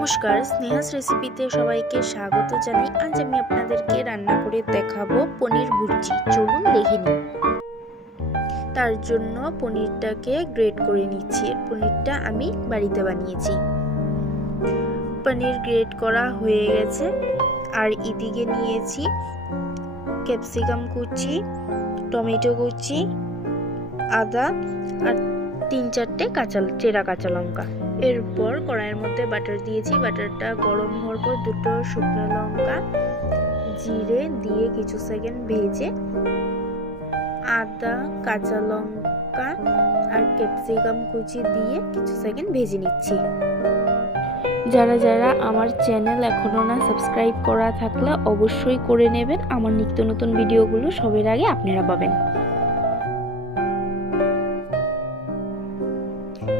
নমস্কার, স্নেহাস রেসিপিতে সবাইকে স্বাগত জানাই। আজ আমি আপনাদেরকে রান্না করে দেখাবো পনির ভুর্জি। চলুন দেখে নিই। তার জন্য পনিরটাকে গ্রেট করে নিচ্ছি। পনিরটা আমি বাড়িতে বানিয়েছি। পনির গ্রেট করা হয়ে গেছে। আর এদিকে নিয়েছি ক্যাপসিকাম কুচি, টমেটো কুচি, আদা আর 3-4টে চেরা কাঁচা লঙ্কা। এরপর কড়াইয়ের মধ্যে বাটার দিয়েছি। বাটারটা গরম হওয়ার পর 2টো শুকনো লঙ্কা, জিরে দিয়ে কিছু সেকেন্ড ভেজে আদা, কাঁচা লঙ্কা আর ক্যাপসিকাম কুচি দিয়ে কিছু সেকেন্ড ভেজে নিচ্ছি। যারা যারা আমার চ্যানেল এখনো না সাবস্ক্রাইব করা থাকলে অবশ্যই করে নেবেন। আমার নিত্য নতুন ভিডিওগুলো সবার আগে আপনারা পাবেন।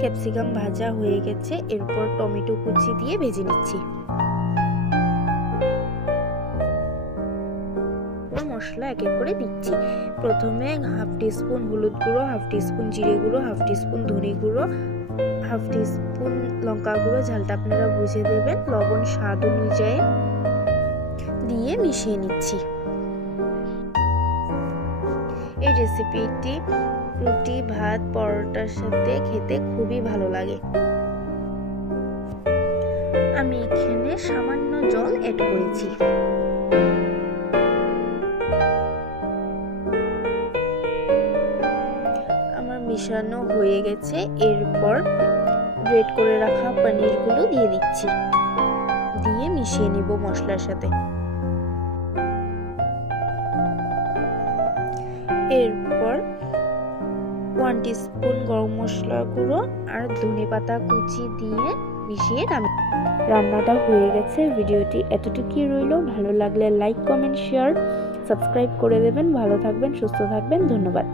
ক্যাপসিকাম ভাজা হয়ে গেছে। এরপর টমেটো কুচি দিয়ে ভেজে নিচ্ছি। মশলা এক এক করে দিচ্ছি। প্রথমে 1/2 টিস্পুন হলুদ গুঁড়ো, 1/2 টিস্পুন জিরে গুঁড়ো, 1/2 টিস্পুন ধনে গুঁড়ো, 1/2 টিস্পুন লঙ্কা গুঁড়ো, ঝালটা আপনারা বুঝে দেবেন, লবণ স্বাদ অনুযায়ী দিয়ে মিশিয়ে নিচ্ছি। এই রেসিপিটি রুটি, ভাত, পরোটার সাথে খেতে খুবই ভালো লাগে। আমি এখানে সামান্য জল অ্যাড করেছি। আমার মিশানো হয়ে গেছে। এরপর গ্রেট করে রাখা পনিরগুলো দিয়ে দিচ্ছি, দিয়ে মিশিয়ে নিব মশলার সাথে। এরপর 1 টিস্পুন গরম মশলা গুঁড়ো আর ধনেপাতা কুচি দিয়ে মিশিয়ে রান্নাটা হয়ে গেছে। ভিডিওটি এতটুকুই রইল। ভালো লাগলে লাইক, কমেন্ট, শেয়ার, সাবস্ক্রাইব করে দেবেন। ভালো থাকবেন, সুস্থ থাকবেন। ধন্যবাদ।